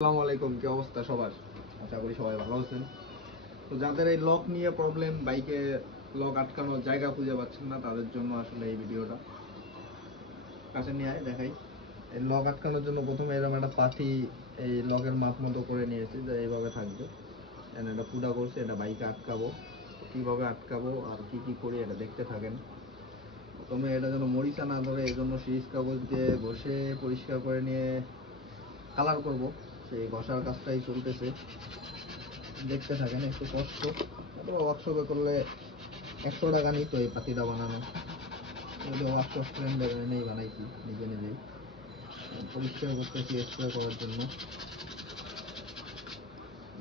আসসালামু আলাইকুম, কি অবস্থা সবার? আশা করি সবাই ভালো আছেন। তো যাদের এই লক নিয়ে প্রবলেম, বাইকে লক আটকানোর জায়গা খুঁজে পাচ্ছেন না, তাদের জন্য আসলে এই ভিডিওটা। কাছে নিয়ে আয় দেখাই। এই লক আটকানোর জন্য প্রথমে এরকম একটা পাতি এই লকের মাপ মতো করে নিয়েছি, যে এইভাবে থাকবে। এখানে একটা পুডা করছে, এটা বাইকে আটকাবো। কিভাবে আটকাবো আর কি কি করি এটা দেখতে থাকেন। প্রথমে এটা যেন মরিচা না ধরে, এই জন্য সিরিজ কাগজ দিয়ে ঘষে পরিষ্কার করে নিয়ে কালার করব। সেই ঘষার কাজটাই চলতেছে, দেখতে থাকেন। একটু কষ্ট, অথবা ওয়ার্কশপে করলে 100 টাকা নিত এই পাতিটা বানানো। ওয়ার্কশপ ফ্রেন্ড নেই, বানাইছি নিজে নিজেই। পরিষ্কার করতেছি স্প্রে করার জন্য,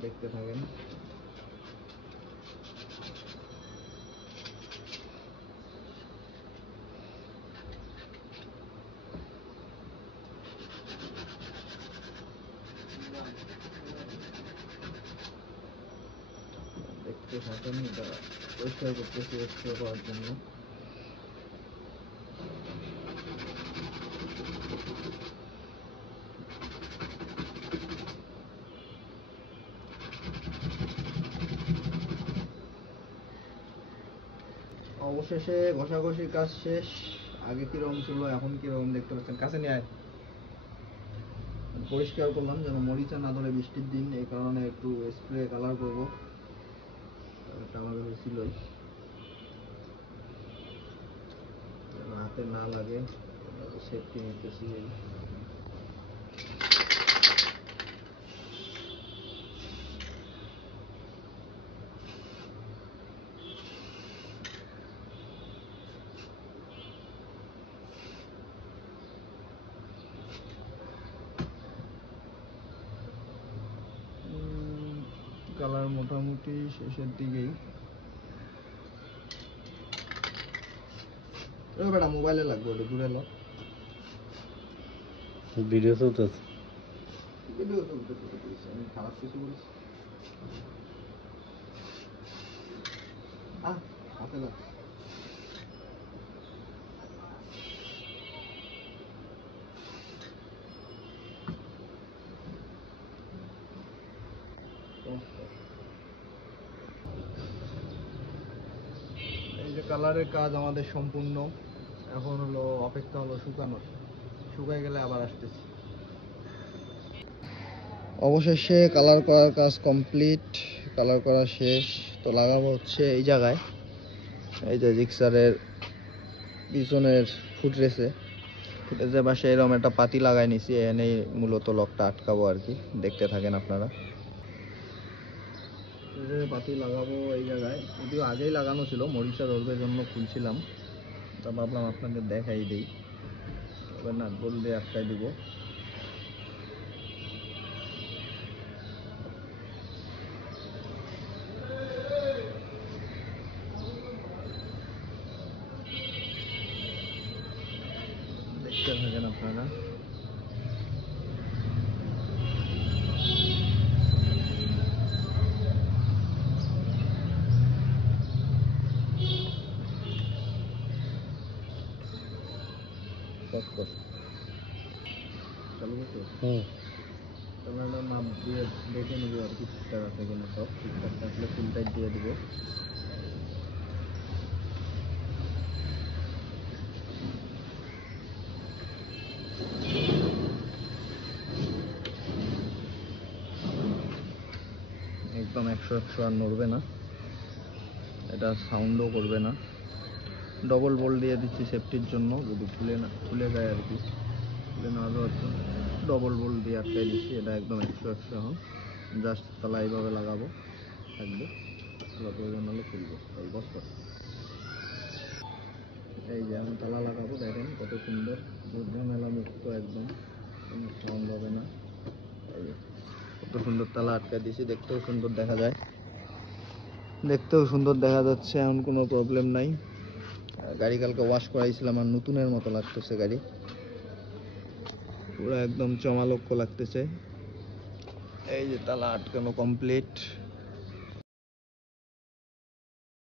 দেখতে থাকেন। দেখতে থাকেন, এটা পরিষ্কার করতেছি স্প্রে করার জন্য। অবশেষে ঘষাঘষির কাজ শেষ। আগে কিরকম ছিল এখন কিরকম দেখতে পাচ্ছেন। কাছে নিয়ে আয়। পরিষ্কার করলাম যেন মরিচা না ধরে, বৃষ্টির দিন, এই কারণে একটু স্প্রে কালার করবো। এটা আমার কাছে ছিলই, হাতে না লাগে সেফটি নিতেছি। কালার মোটামুটি শেষের দিকেই। বেটা মোবাইলে লাগবে, ওটা দূরে লো। ভিডিও চলতেছে। ভিডিও চলতেছে, আমি খারাপ কিছু বলছি? হাতে লাগ। এই যে কালারের কাজ আমাদের সম্পূর্ণ। এখন হলো অপেক্ষা হলো শুকানোর। শুকাই গেলে আবার আসতেছি। অবশেষে কালার করার কাজ কমপ্লিট, কালার করা শেষ। তো লাগাবো হচ্ছে এই জায়গায়, এই যে জিক্সারের পিছনের ফুটরেসে পাশে এরকম একটা পাতি লাগাই নিছি। এনেই মূলত লকটা আটকাবো আর কি, দেখতে থাকেন আপনারা। পাতি লাগাবো এই জায়গায়, যদিও আগেই লাগানো ছিল, মরিচা ধরবের জন্য খুলছিলাম, তা ভাবলাম আপনাদের দেখাই দিই। এবার নাট বল্টু দিয়ে আটকাই দিব। দেখতে থাকেন আপনারা। চালু করতে ক্যামেরাটা মাপ দিয়ে দেখে নেবো আর কি, ঠিকঠাক আছে কিনা। সব ঠিকঠাক থাকলে ফুল টাইট দিয়ে দেবো। একদম 100 আর নড়বে না, এটা সাউন্ডও করবে না। ডবল বোল্ট দিয়ে দিচ্ছি সেফটির জন্য, যদি খুলে যায় আর কি, খুলে না যাওয়ার জন্য ডবল বোল্ট দিয়ে আটকাই দিচ্ছি। এটা একদম 100 এখন জাস্ট তালা এইভাবে লাগাবো, থাকবে। প্রয়োজন হলে খুলবো। এই বস কর। এই যে আমি তালা লাগাবো, দেখেন কত সুন্দর, ঝামেলা মুক্ত, একদম কোনো সাউন্ড হবে না। এই কত সুন্দর তালা আটকা দিয়েছি, দেখতেও সুন্দর দেখা যায়, দেখতেও সুন্দর দেখা যাচ্ছে, এমন কোনো প্রবলেম নাই। গাড়ি কালকে ওয়াশ করাইছিলাম, আর নতুনের মতো লাগতেছে গাড়ি, পুরো একদম চমালক্ষ লাগতেছে। এই যে তালা আটকানো কমপ্লিট।